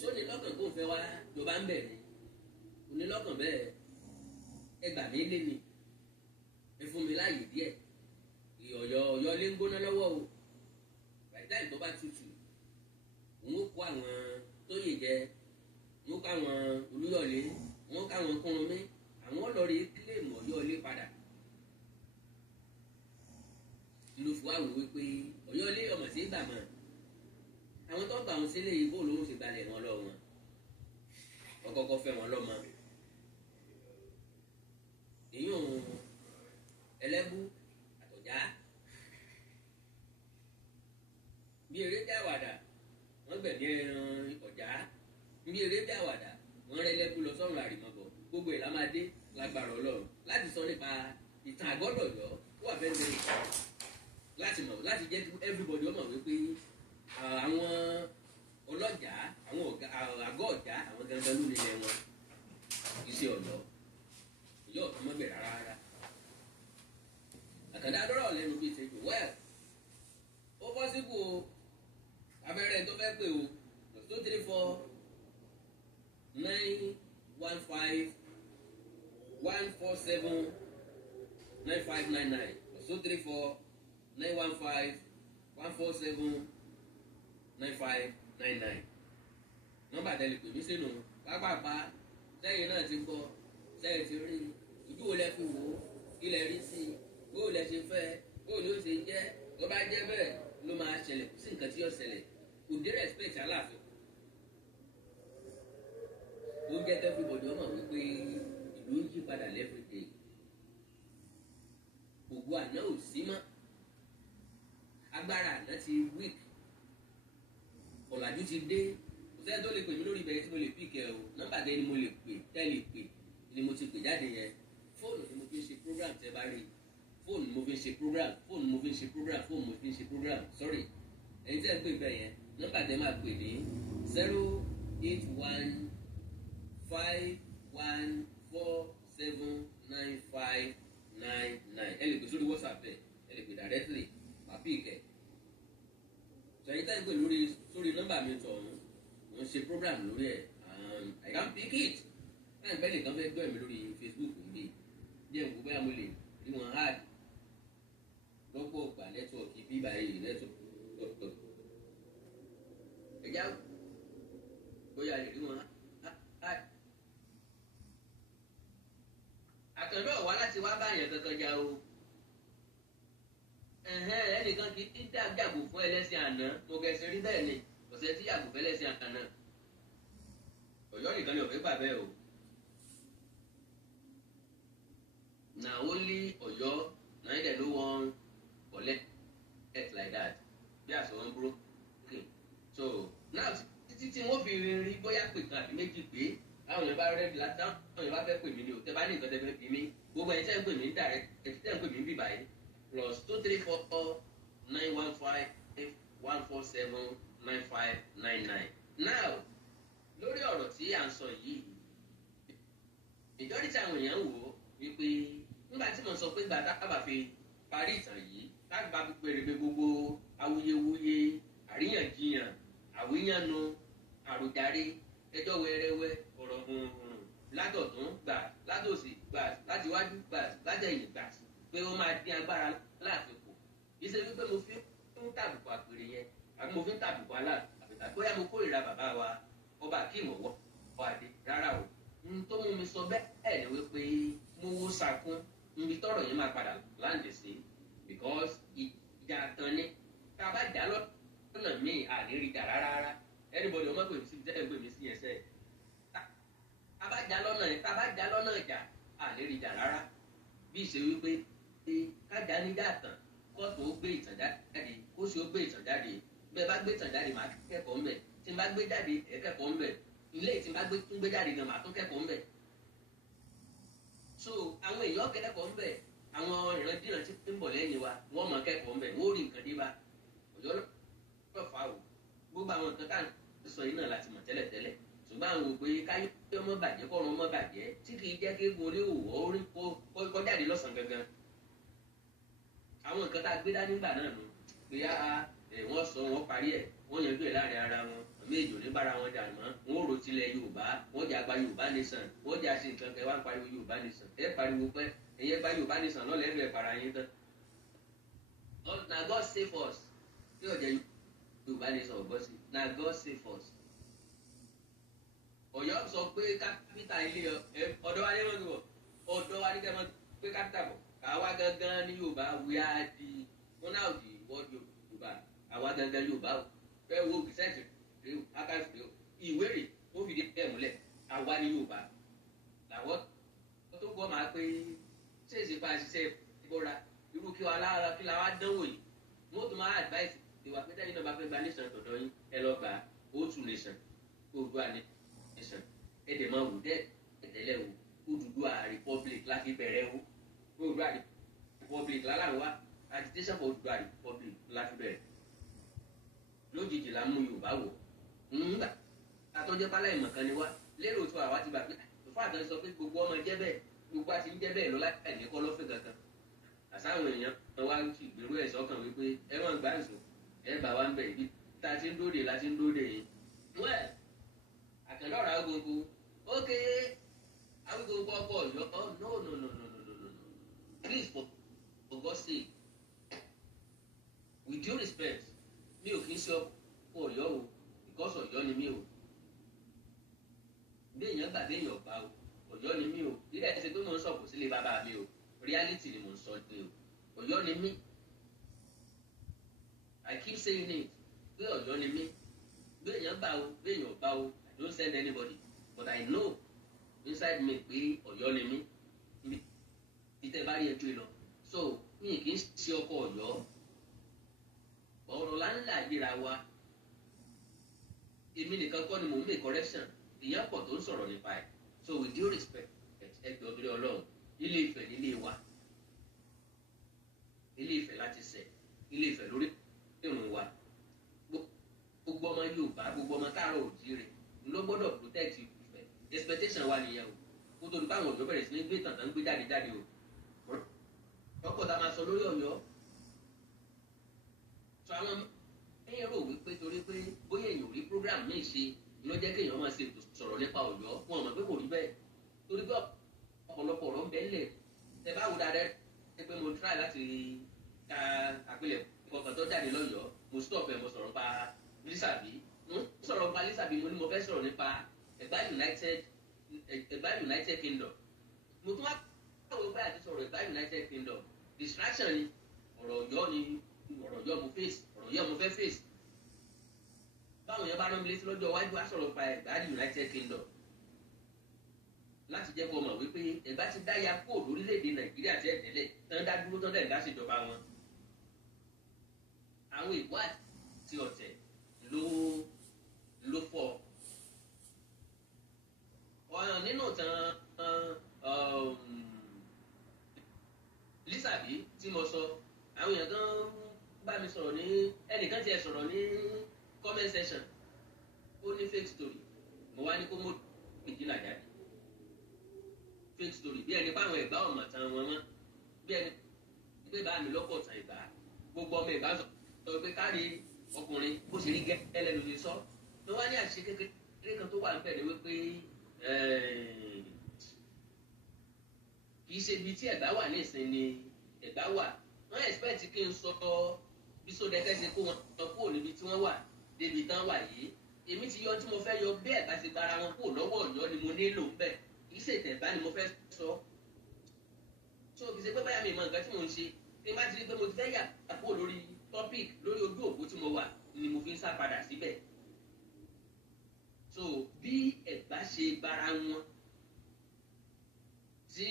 sóni lọ́kàn kó fẹ́ wá jọba ń bẹ̀ ni onílọ́kàn bẹ́ẹ̀ ẹ gbà mí lé mi ẹ fún mi láàyè díẹ̀ Ọ̀yọ́ lé ń gbóná lọ́wọ́ o bàtà ìbọn bá tutù òun ó kó àwọn tóyè jẹ òun ó kó àwọn Olúyọ̀lé òun ó kó àwọn Kúrúnmí àwọn ọlọ́rí kílèmù Ọ̀yọ́lé padà ló fi wá wò wípé Ọ̀yọ́lé ọmọ sí gbà mọ́ àwọn tó gbà wọn sílé yìí bóòlù ó sì gbalẹ̀ wọn lọ wọn ọkọ̀ọ̀kọ̀ fẹ́ wọn lọ́mọ èyàn Ẹlẹ́bú àtọ̀já bí eré bí àwàdà wọ́n gbẹ̀mí ẹran Ọ̀já bí eré bí àwàdà wọ́n rẹ́ Ẹlẹ́bú lọ sọ́run àrìmọ́bọ̀ gbogbo ẹ̀ lámàdé lágbára Ọlọ́run láti sọ nípa ìtàn àgọ́dọ̀ Ọ̀yọ́ ó wà fẹ́ẹ́ bẹ̀rẹ̀ láti mọ̀ láti jẹ́ everybody ọmọ wípé àwọn ọlọ́jà àwọn àgọ́ ọ̀já àwọn gangan ló nílẹ̀ wọn iṣẹ́ Ọ̀yọ́ yóò tó mọ́ bẹ̀rẹ̀ rárá àkàndá lọ́rọ̀ lẹ́nu bíi ṣe jù wẹ́ẹ̀ ó bọ́ síbò abẹ́rẹ́ tó fẹ́ pé o +234 915 147 9599 +234 915 147 9599 nọ́mbà tẹlẹ pè mí sínú pápápá sẹ́yìn náà ti gbọ́ sẹ́yìn ti rí ojú wo lẹ fi wò ó ilẹ̀ rí sí i bó lẹ ṣe fẹ́ bó ni ó ṣe jẹ́ tó bá jẹ́ bẹ́ẹ̀ ló máa ṣẹlẹ̀ sí nǹkan tí yóò ṣẹlẹ̀ kò dé respect Aláàfin ó jẹ́ everybody ọmọ wípé ìlú ń yí padà everyday gbogbo àná ò sí mọ́ agbára àná ti weak ọ̀làjú ti dé kò sẹ́ni tó lè pè mí lórí ibẹ̀ tí mo lè pick ẹ o nọ́mbà tẹ́ ni mo lè pè tẹ́lẹ̀ pè ni mo ti pè jáde yẹn fóònù ni mo fi ń ṣe program tẹ́ bá rí fóònù mo fi ń ṣe program fóònù mo fi ń ṣe program fóònù mo fi ń ṣe program sorry ẹ̀yin tẹ́ ń pè bẹ́ẹ̀ yẹn nọ́mbà tẹ́ máa pè ní 0815114 ẹ lè pè sórí WhatsApp ẹ lè pè directly màá pè kẹ sọyìn táyì pé lórí sórí nọ́mbà mi tọ̀hún mo ń ṣe program lórí ẹ̀ I can pick it láì pẹ́ nìkan fẹ́ gbọ́ ẹ̀mí lórí Facebook mi jẹ́ nǹkan bóyá mo lè rí wọn hard lọ́pọ̀ ọ̀gbà nẹ́tíwọ̀kì bíbá yìí nẹ́tíwọ̀kì ẹ̀já bóyá lè rí wọn hard. Àtọ̀dọ̀ wá láti wá báyàn kankan jà o ẹnìkan kì í dàgbò fún ẹlẹ́sìn àná mo kẹsẹ̀ rí bẹ́ẹ̀ ni ọ̀sẹ̀ tí yàgò fẹ́ lẹ́sìn àná Ọ̀yọ́ nìkan ni ọ̀fẹ́ gbà bẹ́ẹ̀ o na only Ọ̀yọ́ na dem no wan collect like that bí àṣọ wọn broken so now títí tí wọ́n fi rí bóyá pè kan àbí méjì pé àwọn èèyàn bá rẹ́ẹ̀dì láti dáhùn àwọn èèyàn bá fẹ́ pè mí ni o tẹ bá ní nǹkan tẹ fẹ́ bí mi gbogbo ẹ̀yin tẹ́ ń pè mí ń direct ẹ̀yin tẹ́ ń pè mí ń bì báyìí +234-915-147-9599. Now lórí ọ̀rọ̀ tí à ń sọ yìí ìjọ́rí tí àwọn èèyàn ń wò ó wípé nígbà tí mo sọ pé gbàtà bá fi parí ìtàn yìí láti bá pèrè pé gbogbo awuyewuye àríyànjiyàn àwíyànnu àròjàre ẹjọ́ wẹ́rẹ́wẹ́ ọ̀rọ̀ hùrùhùrù látọ̀tún gbà látòsì gbà láti wájú gbà látẹ̀yìn gbà pé ó máa dín agbára láàfin kù kì í ṣe wípé mo fi ń tàbùkù àpèrè yẹn àbí mo fi ń tàbùkù aláàfin tàbí bóyá mo kórìíra bàbá wa ọba Akeem Ọwọ́ Adé rárá o n tó mú mi sọ bẹ́ẹ̀ ni wípé mo wo sàkún níbi tọ́rọ̀ yẹn máa padà láǹdì sí because ìjà tán ni tá a bá jà lọ́nà míì àníri jà rárá anybody ọmọ pè mí sí jẹ́ ẹgbẹ́ mi sí ẹsẹ̀ tá a bá jà lọ́nà ìjà àníri jà rárá bí ìṣe wípé kájà níjà tán kóòtù ó gbé ìtàn jáde kóòsì ó gbé ìtàn jáde bẹ́ẹ̀ bá gbé ìtàn jáde màá kẹ́kọ̀ọ́ ńbẹ̀ tí n bá gbé jáde ẹ̀ kẹ́kọ̀ọ́ ńbẹ̀ ilé tí n bá tún gbé jáde gan màá tún kẹ́kọ̀ọ́ ńbẹ̀ so àwọn èèyàn kẹ́kọ̀ọ́ ńbẹ̀ àwọn ìrandíran tí ń bọ̀ lẹ́yìn wa wọ́n mọ̀ kẹ́kọ̀ọ́ ńbẹ̀ wọ́n rí nǹkan dé bá Ọ̀yọ́ lọ́fà o gbogbo àwọn nǹkan tá à ń sọ yìí náà láti mọ̀ tẹ́lẹ̀tẹ́lẹ̀ ṣùgbọ́n àwọn òpè káyé ọmọ bàjẹ́ kọ́run ọmọ bàjẹ́ tí kì í jẹ́ kí egun orí òwò orí kọjáde lọ́sàn-án gangan àwọn nǹkan tá a gbé dání gbà náà nù pé wọ́n sọ wọ́n parí ẹ̀ wọ́n yanjú ẹ̀ láàrin ara wọn méjì ò ní bára wọn jà mọ́ wọn ò rò tilẹ̀ Yorùbá wọ́n jà gba Yorùbá nation wọ́n jà sí nǹkan kẹ́ wá ń pariwo Yorùbá nation ẹ̀ pariwo pé ẹ̀yẹ gba Yorùbá nation lọ́lẹ̀ ẹ̀ para yín tán na God save us tí ọ̀jẹ̀ Yorùbá nation ò bọ́ sí na God save us Ọ̀yọ́ sọ pé kápítà ilé ọ̀dọ́ wa ní wọ́n gbọ́ ọ̀dọ́ wa ní kẹ́mọ́ pé kápítà bọ̀ àwa gangan ní Yorùbá wíyá di wọn náà di wọ́ọ̀dù Yorùbá àwa gangan Yorùbá o fẹ́ wo rìsẹ́ẹ̀tì rẹ o ákàtúntì rẹ o ìwé rè ó fìdí ẹ̀ múlẹ̀ àwa ní Yorùbá làwọn tó gbọ́ máa pé ṣé ìṣèpá ṣiṣẹ́ ìbọra irú kí wa lára kí la wá dánwò yìí wọ́n tún máa advice ìwà pé tẹ́yìn náà bá fẹ́ gba nation tọ̀dọ̀ yín ẹ lọ gba Otu nation Oòduà nation ẹ̀dẹ̀ máa wù dẹ́ ẹ̀tẹ̀lẹ̀ o Oòduà republic láti bẹ̀rẹ̀ o Oòduà republic lálàwá agitation for Oòduà republic láti bẹ̀rẹ̀ lójijì la mú Yorùbá wọ̀ nígbà àtọ́jọ́ pálá ìmọ̀ kan ni wá lérò tó àwa ti bà pé òfò àtọ́ sọ pé gbogbo ọmọ jẹ́ bẹ́ẹ̀ gbogbo àti ń jẹ́ bẹ́ẹ̀ lọ láì ní kọ́ lọ́fẹ̀ẹ́ kankan àsáwọn èèyàn wá ti gbèrú ẹ̀ sọ́kàn wípé ẹ wọ́n gbà ń sùn ẹ bà wá ń bẹ̀ ibi tá a ti ń dóde la ti ń dóde yìí wẹ́ẹ̀ àkàndọ̀rọ̀ agogo ókè agogo ọkọ̀ Ọ̀yọ́ no please for God's sake with due respect mi ò kì í ṣe ọkọ̀ Ọ̀yọ́ o because Ọ̀yọ́ ni mi o béèyàn gbà béèyàn bá o Ọ̀yọ́ ni mi o ilé ẹ̀ ṣe pé mo ń sọ̀kò sílé bàbá mi o reality ni mo ń sọ ní o Ọ̀yọ́ ni mi I keep saying it pé Ọ̀yọ́ ni mi béèyàn gbà o béèyàn bá o I don't send anybody but I know inside me pé Ọ̀yọ́ ni mi ibi tẹ́ bá rí ẹjọ́ lọ so mi kì í ṣe ọkọ̀ Ọ̀yọ́ ọ̀rọ̀ láńlá yíra wa èmi nìkan kọ́ ni mò ń make correction ìyẹn pọ̀ tó ń sọ̀rọ̀ nípa ẹ̀ so with due respect ẹgbẹ́ obìnrin Ọlọ́run Ilé Ifẹ̀ nílé wa Ilé Ifẹ̀ láti ṣẹ̀ Ilé Ifẹ̀ lórí ìrùn wa gbogbo ọmọ Yorùbá gbogbo ọmọ káàárọ̀ òjíire ló gbọ́dọ̀ protect Ifẹ̀ expectation wa nìyẹn o kó tó di báwọn Ọ̀yọ́ bẹ̀rẹ̀ sí ní gbé tàn tán gbé jáde o ọ̀pọ̀ tá a máa sọ lórí Ọ̀yọ́ sọ àwọn ẹ̀yìn rò wípé torí pé bóyá èèyàn ò rí program míì ṣe ló jẹ́ kéèyàn máa ṣe sọ̀rọ̀ nípa Ọ̀yọ́ wọn ò mọ̀ pé kò rí bẹ́ẹ̀ torí pé ọ̀pọ̀lọpọ̀ ọ̀rọ̀ ń bẹ ńlẹ̀ ẹ bá wò dáadáa pé mo try láti ka àpilẹ̀ kọ̀ọ̀kan tó jáde lọ́yọ̀ọ́ mo stop ẹ̀ mo sọ̀rọ̀ pa Lísàbí mo sọ̀rọ̀ pa Lísàbí mo ní mo fẹ́ sọ̀rọ̀ nípa Ẹ̀gbá United Kingdom mo tún wá wọ́n bá àti sọ̀rọ̀ Ẹ̀gbá United Kingdom distraction ni ọ̀rọ̀ Ọ̀yọ́ mo fẹ́ face báwọn yẹn bá rán mi létí lọ́jọ́ iwájú á sọ̀rọ̀ pa Ẹ̀gbá United Kingdom láti jẹ́ kó mọ̀ wípé Ẹ̀gbá ti dá ya kó lórílẹ̀‐èdè Nàìjíríà tẹ́lẹ̀ tán dá dúró tán dẹ̀ dá ṣèjọba wọn àwọn ìwà àti ọ̀tẹ̀ ló fọ́ ọ̀yàn nínú tán Lísàbí tí mo sọ àwọn èèyàn kan bá mi sọ̀rọ̀ ní ẹnìkan tiẹ̀ sọ̀rọ̀ ní comment section ó ní fake story mo wá ní kó mọ̀ ìdílà jáde fake story bí ẹni báwọn Ẹ̀gbá ọmọ tán wọn mọ́ bí ẹni pé bá mi lọ́pọ̀ tàn Ẹ̀gbá gbogbo ọmọ Ẹ̀gbá sọ pé káàrí ọkùnrin bó ṣe rí ẹlẹ́nu ṣe sọ ló wá ní àṣìṣe kékeré kan tó wà níbẹ̀ ni wípé kì í ṣe ibi tí Ẹ̀gbá wà ní ìsìn ni Ẹ̀gbá wà wọ́n expect kí n sọ bí Sódẹ́kẹ́ ṣe kó wọn lọ kúrò níbi tí wọ́n wà débi tán wà yìí èmi ti yọ tí mo fẹ́ yọ bí Ẹ̀gbá ṣe gbára wọn kúrò lọ́wọ́ Ọ̀yọ́ ni mo nílò ń bẹ̀ kì í ṣètẹ̀ Ẹ̀gbá ni mo fẹ́ sọ so kì í ṣe pé báyà mi mọ nǹkan tí mo ń ṣe tí n bá ti rí pé mo ti fẹ́ yà kúrò lórí topic lórí ojú òpó tí mo wà ni mo fi ń sá padà síbẹ̀ so bí Ẹ̀gbá ṣe gbára wọn tí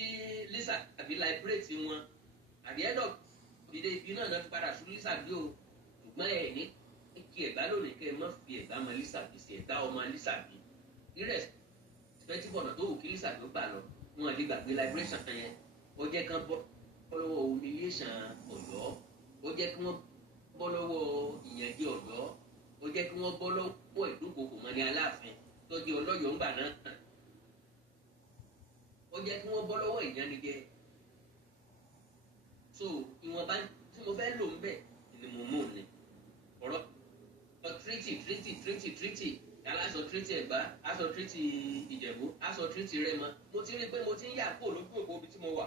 Lísàbí liberate wọn at the end of the day ibi náà fi padà sùn Lísàbí o ṣùgbọ́n ẹ̀ ní kí Ẹ̀gbá lónìí kẹ́ ẹ má fi Ẹ̀gbá mọ Lísàbí sí Ẹ̀gbá ọmọ Lísàbí irrespective ọ̀nà tó wù kí Lísàbí ó gbà lọ wọn lè gbàgbé liberation yẹn ó jẹ́ kán bọ́ lọ́wọ́ humiliation Ọ̀yọ́ ó jẹ́ kí wọ́n bọ́ lọ́wọ́ ìyànjẹ Ọ̀yọ́ ó jẹ́ kí wọ́n bọ́ lọ́wọ́ ìdúnkokò mọ́ ní Aláàfin tó jẹ́ ọlọ́yọ̀ ńgbà náà ó jẹ́ kí wọ́n bọ́ lọ́wọ́ ìyànjẹ so ìwọ̀nba tí mo fẹ́ lò ń bẹ̀ ni mo mú ni ọ̀rọ̀ treaty aláṣọ treaty Ẹ̀gbá aṣọ treaty Ìjẹ̀bú aṣọ treaty Rẹ́mọ mo ti rí i pé mo ti ń yà kó lójú òpó ibi tí mo wà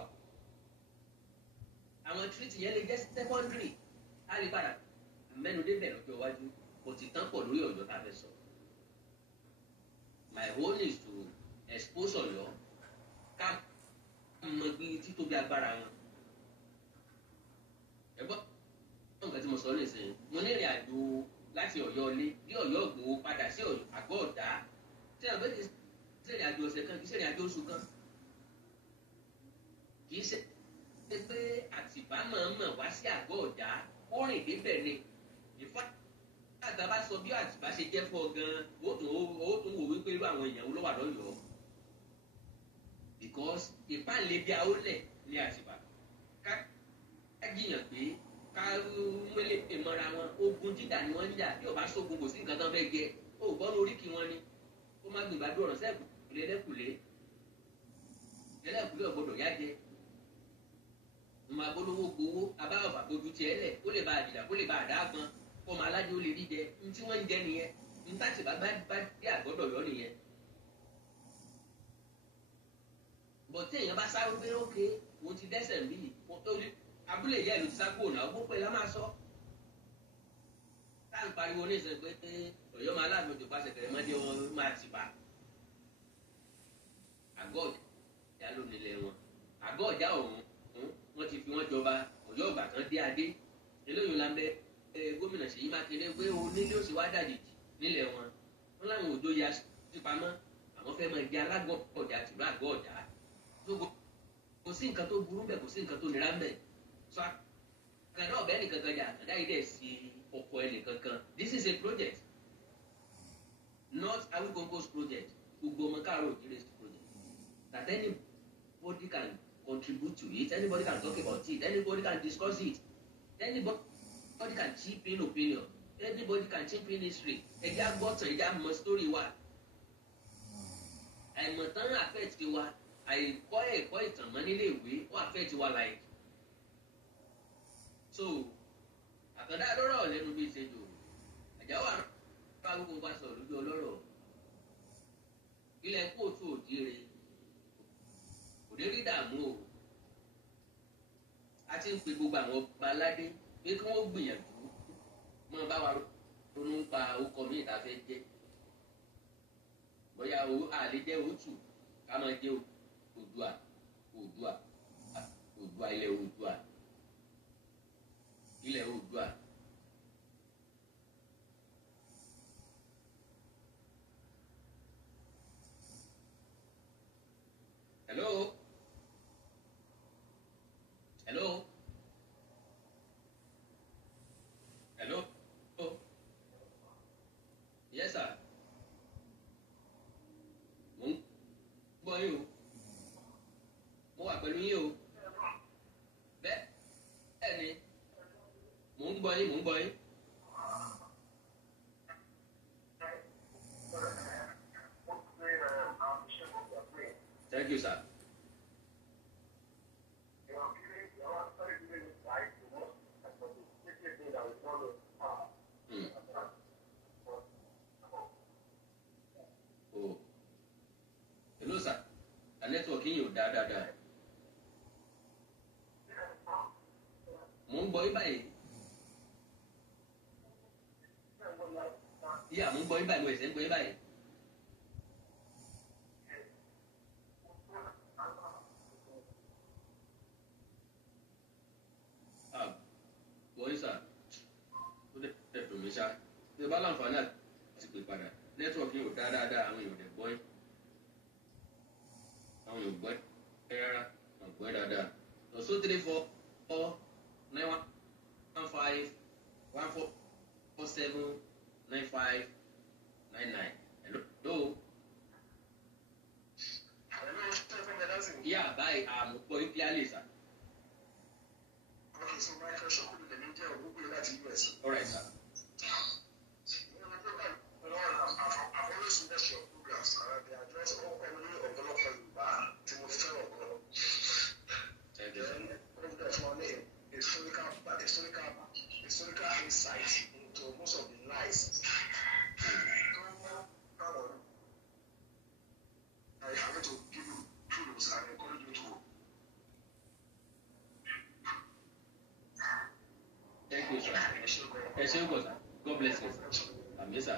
àwọn treaty yẹn lè jẹ́ secondary á lè padà mẹ́nu débẹ̀ lọ́jọ́ iwájú kò ti tán pọ̀ lórí Ọ̀yọ́ tá a fẹ́ sọ my own is to expose Ọ̀yọ́ ká mọ bí títóbi agbára wọn ẹ̀gbọ́n nǹkan tí mo sọ nísìnyí mo ní ìrìn àjò láti Ọ̀yọ́ ilé bí Ọ̀yọ́ Ògbòho padà sí Àgọ́ Ọ̀dá tí àwọn bẹ́ẹ̀ ti ìrìn àjò ọ̀sẹ̀ kan kì í ṣe ìrìn àjò oṣù kan kì í ṣe pé Àtìbá mọ̀ wá sí Àgọ́ Ọ̀dá ó rìn débẹ̀ ni ìfá àgbà bá sọ bí Àtìbá ṣe jẹ́ fún ọ gan-an ó tún wò wípé irú àwọn èèyàn ló wà lọ́yọ̀ọ́ because ìpàlẹ̀ bí aólẹ̀ ní Àtìbá ká jiyàn pé ká mẹ́lẹ̀ mọ́ra wọn ogun jíjà ni wọ́n ń jà bí ọba sógun kò sí nǹkan tán fẹ́ jẹ ó gbọ́ lórí kí wọ́n ní ó má gbìgbà dúró sẹ́ẹ̀kù lẹ́lẹ́kùlé ọ̀gbọ́dọ̀ yá jẹ ọmọ abolówó gbowó abáwọ̀ àbójú tiẹ̀ lẹ̀ kó lè bá àdìdà kó lè bá àdá gan kó ọmọ aládé ó lè rí jẹ ní tí wọ́n ń jẹ nìyẹn ní táṣì bá dé àgọ́dọ̀ yọ nìyẹn bọ̀tẹ́ èèyàn bá sáré pé ókè òun ti dẹ́sẹ̀ ń bí abúlé ìyá ìlú ti sá kúrò náà gbogbo ẹ̀ la máa sọ táà ń pariwo ní ìsìn pé Ọ̀yọ́ máa láàbò tó pàṣẹ kẹrẹ mọ́dé wọn máa ti bá Àgọ́ Ọ̀já ló nílẹ̀ wọn Àgọ́ Ọ̀já ọ̀hún wọ́n ti fi wọ́n jọba Ọ̀yọ́ ọ̀gbà kan dé adé eléyìí la ń bẹ gómìnà Seyi Makinde pé onílé ó sì wá dàjèjì nílẹ̀ wọn wọn láwọn òjò ya sí pamọ́ àwọn fẹ́ máa jẹ alágọ̀ Ọ̀já tìlú Àgọ́ Ọ̀já kò sí nǹkan tó burú bẹ́ẹ̀ kò sí nǹkan tó nira bẹ́ẹ̀ so àkàndá ọ̀bẹ nìkan kan jà àkàndá yìí dẹ̀ sí ọkọ̀ ẹ̀ nìkan kan this is a project not Awikonko's project gbogbo ọmọ káàárọ̀ òjìrè project that anybody can contribute to it anybody can talk about it anybody can discuss it anybody can chip in opinion anybody can chip in history ẹja gbọ́tàn ẹja mọ story wa àìmọ̀tán affect wa àìkọ́ ẹ̀kọ́ ìtàn mọ́ nílé ìwé ó affect wa like so àkàndá lọ́rọ̀ lẹ́nu bí ìṣèjò àjáwá bá gbogbo bá sọ̀rọ̀ lójú ọlọ́rọ̀ ilẹ̀ kóòtù òjìire kò dé rí dààmú o a ti ń pe gbogbo àwọn ọba aládé pé kí wọ́n gbìyànjú mọ́ bá wa ronú pa orúkọ mi ìta fẹ́ jẹ́ bóyá àlè jẹ́ òtù ká máa jẹ́ Oòduà Oòduà Oòduà ilẹ̀ Oòduà ilẹ̀ Oòduà. Hello? Hello? Hello? Oh. Yes, sir. Mo ń gbọ́ yín o. Mo wà pẹ̀lú yín o. Bẹ́ẹ̀ ni. Mo ń gbọ́ yín, mo ń gbọ́ yín. Thank you, sir. Oh. Hello, sir. The network yín ò dáadáa. Mo ń gbọ́ yín báyìí. Yeah, mo ń gbọ́ yín báyìí, mo ẹ̀sẹ̀ ń gbọ́ yín báyìí. Bọ́yì sà, ó dẹ̀ dùn mí ṣá. Bí o bá láǹfààní àti pè padà, nẹ́tíwọ̀kì yóò dá dáadáa, àwọn èèyàn ò dẹ̀ gbọ́ yín. Àwọn èèyàn ò gbọ́ ẹ rárá, wọ́n gbọ́ ẹ dáadáa. So 34 91 15 1447 95 99. Hello. Yeah, bye. Gbọ́ yín clearly, sir. Okay, so my question could be the media or Google that US. All right, sir. I've always watched your programs and they address all commonly of the local to move forward. And then that's one name, historical insight into most of the lies. I have to give you kudos and encourage you to. Thank you, sir. God bless you, sir. Amen, sir.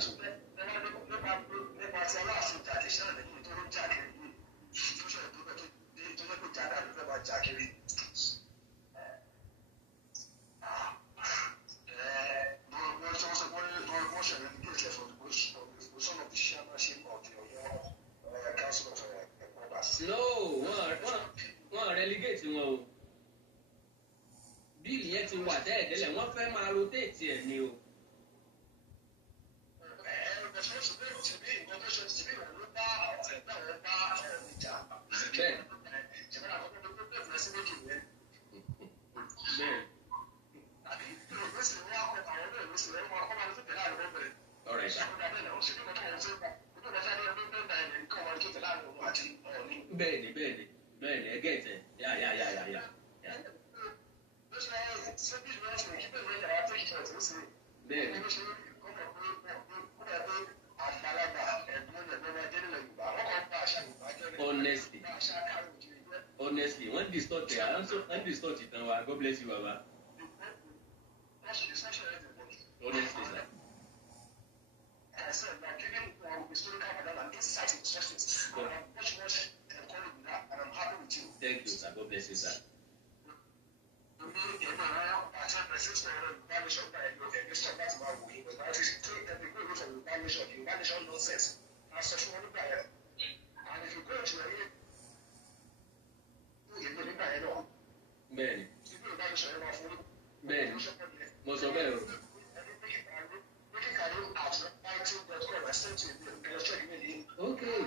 No, wọ́n relegate wọn o. Bíìlì yẹn ti wà tẹ́lẹ̀ wọ́n fẹ́ máa rotate ẹ̀ ni o. Bẹ́ẹ̀ni ẹ gẹ̀ẹ́tẹ̀ yá. Bẹ́ẹ̀ni. Honestly, wọ́n distort ìtàn wa. God bless you, Baba. Honestly, sir. Thank you, sir. God bless you, sir. Bẹ́ẹ̀ni. Mo sọ bẹ́ẹ̀ o. Okay.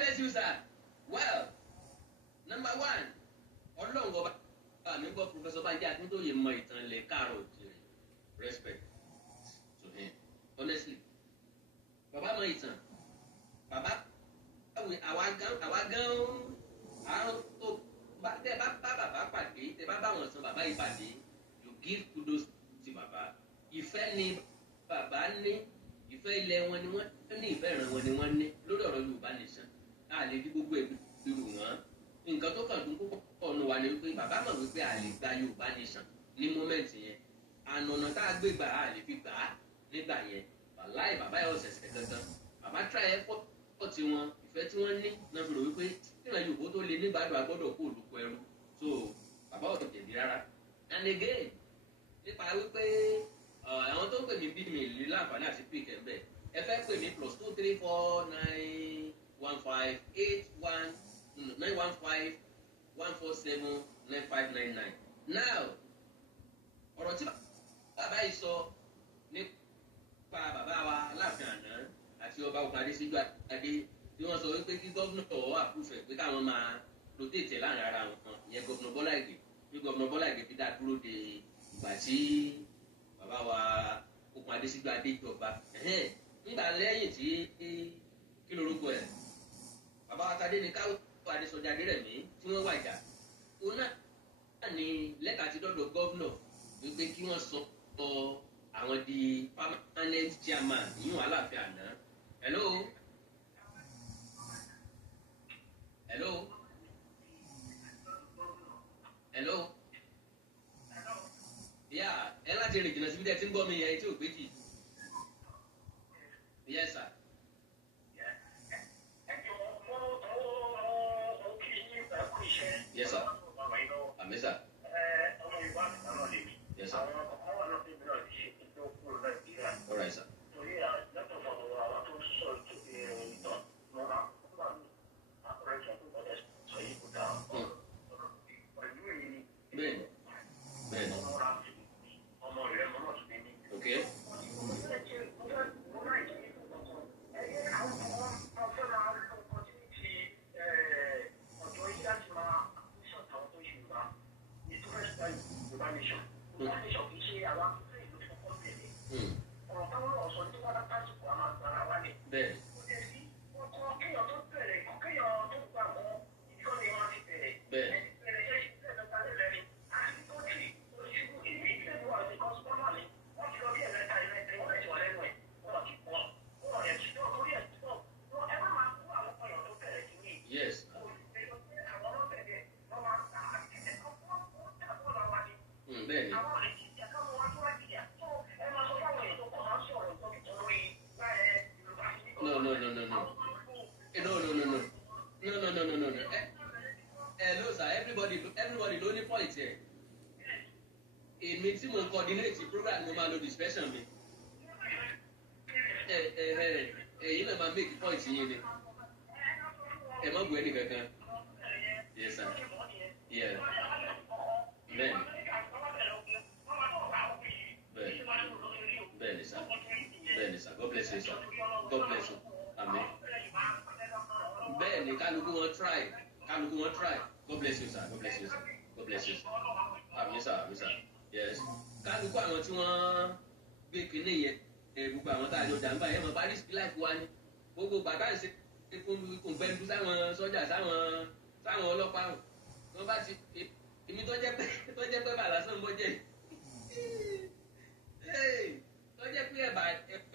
bless you, sir. Well, number one, Ọlọ́run ọba mi gbọ́ Professor Banji Akintoye mọ ìtàn ilẹ̀ káàrọ̀ òjìrì. Respect to him. Honestly. Bàbá mọ ìtàn. Bàbá àwa gan àrùn tó tẹ bá bàbá pàdé, tẹ bá wọn sọ bàbá yìí pàdé, you give kudos to bàbá. Ìfẹ́ ni bàbá ní, ìfẹ́ ilẹ̀ wọn ni wọ́n ní, ìfẹ́ ìran wọn ni wọ́n ní lórí ọ̀rọ̀ Yorùbá nation. A lè fi gbogbo ẹ̀gbẹ́ irú wọn. Nǹkan tó kàn dún púpọ̀ ọ̀nà wa ni wípé bàbá mọ̀ wípé a lè gba Yorùbá nation ní mọ́mẹ́ǹtì yẹn. Ànànà tá a gbé gbà á lè fi gbà á nígbà yẹn. Wàláì bàbá yẹn ọ̀sẹ̀sẹ̀ gangan. Bàbá try effort tí wọn ìfẹ́ tí wọ́n ní náà fi rò wípé nígbà Yorùbá tó lè nígbàdùn agbọ́dọ̀ kó olùkọ́ ẹrú. So bàbá ò jẹ̀bi rárá. And again nípa wípé àwọn tó ń pè mí bí mi lè láǹfààní àti pick ẹ̀ bẹ́ẹ̀ ẹ fẹ́ pè mí +23491581915147959. Now ọ̀rọ̀ tí bàbá yìí sọ nípa bàbá wa Alaafin àná àti ọba òkàdé síjú àdé tí wọ́n sọ wípé kí gómìnà àpúfẹ̀ pé káwọn máa rotate láàrin ara wọn ìyẹn gómìnà Bọ́lá Ìgè bí gómìnà Bọ́lá Ìgè fi dá dúró de ìgbà tí bàbá wa okùn adésíjú adé ìjọba nígbà lẹ́yìn tí kí lorúkọ ẹ̀ bàbá wa Tadé ní káwọ́ Adésọjí Adérẹ̀mí tí wọ́n wàjà òun náà ní lẹ́ka ti dọ́dọ̀ gómìnà wípé kí wọ́n sọ àwọn di permanent chairman yíyún Aláàfin àná. Hello. Hello. Hello. Yeah, ẹ láti rìn jìnnà síbi tẹ́ ti ń gbọ́ mi yẹn tí ò gbé jì. Yes, sir. Yes, sir. Àmì sà. Yes, sir. All right, sir. Bẹ́ẹ̀ni. Bẹ́ẹ̀ni. Okay. Bẹ́ẹ̀ni. Yes. Bẹ́ẹ̀ni. No. Hello, sir. Everybody ló ní point here. Èmi tí mo coordinate program mo máa lo discretion mi. Èyí náà máa make point yín ni. Ẹ má bu ẹni kankan. Yes, sir. Yeah. Bẹ́ẹ̀ni. Bẹ́ẹ̀ni, sir. Bẹ́ẹ̀ni, sir. God bless you, sir. God bless you. Amen. Bẹ́ẹ̀ni, kálukú wọn try. God bless you, sir. God bless you, sir. God bless you, sir. Amen, sir. Amen, sir. Yes. Kálukú àwọn tí wọ́n gbé kinní yẹn gbogbo àwọn tá a jọ dàgbà yẹn mọ̀ Paris life wa ni gbogbo bàtà ń ṣe kò gbẹ́ndú sáwọn sọ́jà sáwọn ọlọ́pàá wọn bá ti èmi tó jẹ́ pé bàlá sàn bọ́ jẹ́ tó jẹ́ pé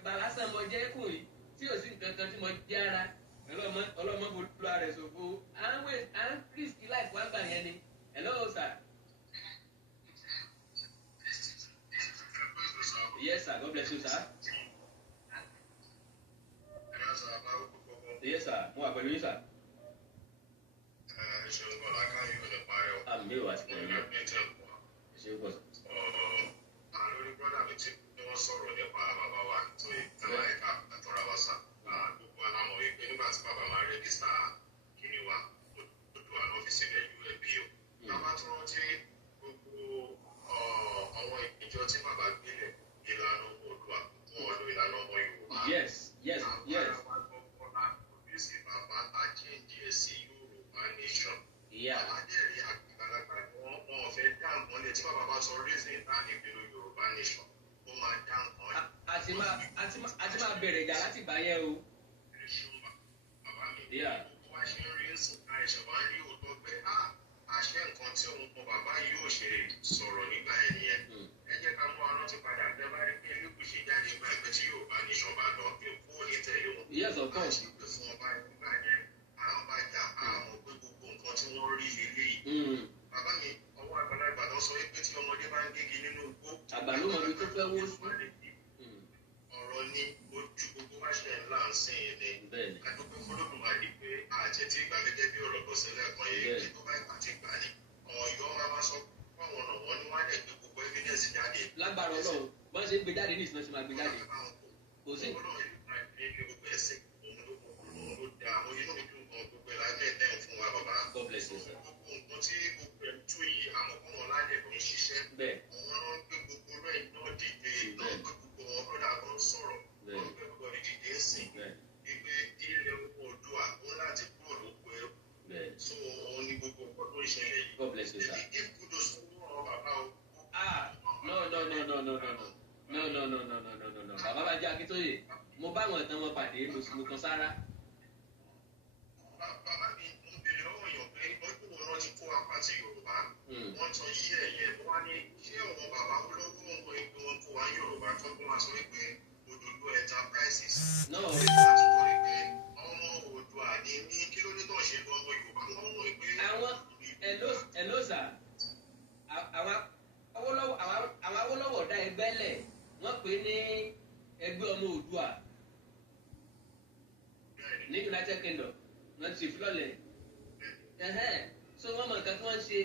bàlá sàn bọ́ jẹ́ kùn yìí tí ò sí nǹkan kan tí mo jẹ́ ara ọlọ́mọ bolú ara ẹ̀ ṣòfò à ń risk life wa gbà yẹn ni. Hello, sir. Yes, sir. God bless you, sir. Yes, sir. Mo wà pẹ̀lú yín, sir. Àmì ìwà sí pẹ̀lú yín. Ṣé o kọ̀ sí? Lórí brọ́dà mi tí wọ́n sọ̀rọ̀ nípa bàbá wa tó ìtàlá ẹ̀ka àtọ́ra wa sà. Gbogbo alámọ̀ wípé nígbà tí bàbá máa rẹ́gísítà kíní wa, odò àná fi sílẹ̀ UAPO. Bàbá tó rántí gbogbo àwọn ìjọ tí bàbá gbélé ìlànà Oòduà fún ọdún ìlànà ọmọ Yorùbá. Yes. Bàbá Ajé bàbá dẹ̀rí àgbàlagbà wọn fẹ́ dá nǹkan lé tí bàbá bá sọ reason láti ìpinnu Yorùbá nation ó máa dá nǹkan. àti máa bẹ̀rẹ̀ ìjà láti gbà yẹn o. bàbá mi wá ṣe ń rí sùn ká ẹ̀ṣẹ̀ wá rí òótọ́ pé àṣẹ nǹkan tí òun kan bàbá yóò ṣe sọ̀rọ̀ nígbà yẹn nìyẹn. ẹ jẹ́ ká mú aná ti padà tẹ́ bá rí pé Elégùṣì jáde nígbà pé tí Yorùbá nation bá lọ pé kó ní tẹ̀lé wọn. àṣìpè fún ọba nígbà yẹn àwọn bá jà àwọn pé gbogbo nǹkan tí wọ́n rí lélẹ́yìí. bàbá mi ọwọ́ àgbàlagbà lọ sọ pé tí ọmọdé bá ń gégi nínú igbó. àgbà ló mọ ibi tó fẹ́ wó sí. ọ̀rọ̀ ní ojú gbogbo wá ṣe ńlá ń sìn yìí ni. àdúgbò fọlọ́dún máa di pé àjẹtí ìgbà gẹ́gẹ́ bí ọ̀rọ̀ bọ́sẹ̀lẹ̀ kan yìí tó bá ìgbà tí gbà ní. Ọ̀yọ́ máa sọ fáwọn ọ̀nà wọn ni wọ́n á lè gbé gbogbo evidence jáde. lágbára Ọlọ́run bọ́n ṣe ń gbé jáde ní ìsinmi ṣe máa gbé jáde. kò sí. God bless you, sir. nǹkan tí gbogbo ẹ̀ tú yìí àmọ́ kọ́ wọn lálẹ́ ló ń ṣiṣẹ́. bẹ́ẹ̀. àwọn náà ń gbé gbogbo rẹ̀ náà dìde náà gbé gbogbo wọn lọ́dà tó ń sọ̀rọ̀ náà gbé gbogbo rẹ̀ dìde sìn. ìgbé ilẹ̀ Oòduà ó láti kúrò lóko ẹrú. so òun ni gbogbo nǹkan tó ń ṣẹlẹ̀ yìí. God bless you, sir. if kudos fún wọn bàbá o. no. bàbá bá jẹ́ Akíntóyè mo bá àwọn ìtàn wọn pàdé mo kan sára. bàbá mi ń bèrè lọ́wọ́ èèyàn pé ọdún wo náà ti kó apàtì Yorùbá. wọ́n tán yí ẹ̀yẹ wọ́n ní ṣé àwọn bàbá olówó wọn kò ní pé wọ́n kó wá Yorùbá tó kó wá sọ wípé Òdòdó enterprises. náà láti kọ́ ni pé ọmọ Oòduà ní kí ló dé tó ṣe lọ ọmọ Yorùbá wọ́n mọ̀ pé. àwọn ẹlòsà àwọn Awólọ́wọ̀ dá ẹgbẹ́ lẹ̀ wọ́n pè ní ẹgbẹ́ ọmọ Oòduà ní United Kingdom wọ́n ti fi lọ́lẹ̀ so wọ́n mọ̀ nǹkan tí wọ́n ń ṣe.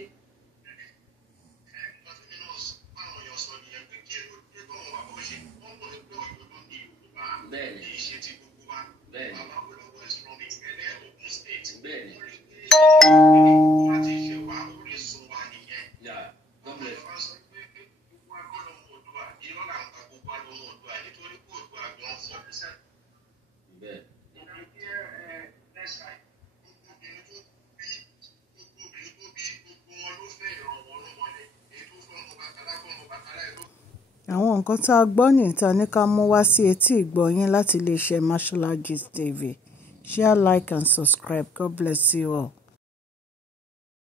bẹ́ẹ̀ni bẹ́ẹ̀ni bẹ́ẹ̀ni. àwọn nǹkan tá a gbọ́ ní ìta ní ká mú wá sí etí ìgbọ́ yín láti iléeṣẹ́ Mashola Gist TV. Share, like and subscribe. God bless you all.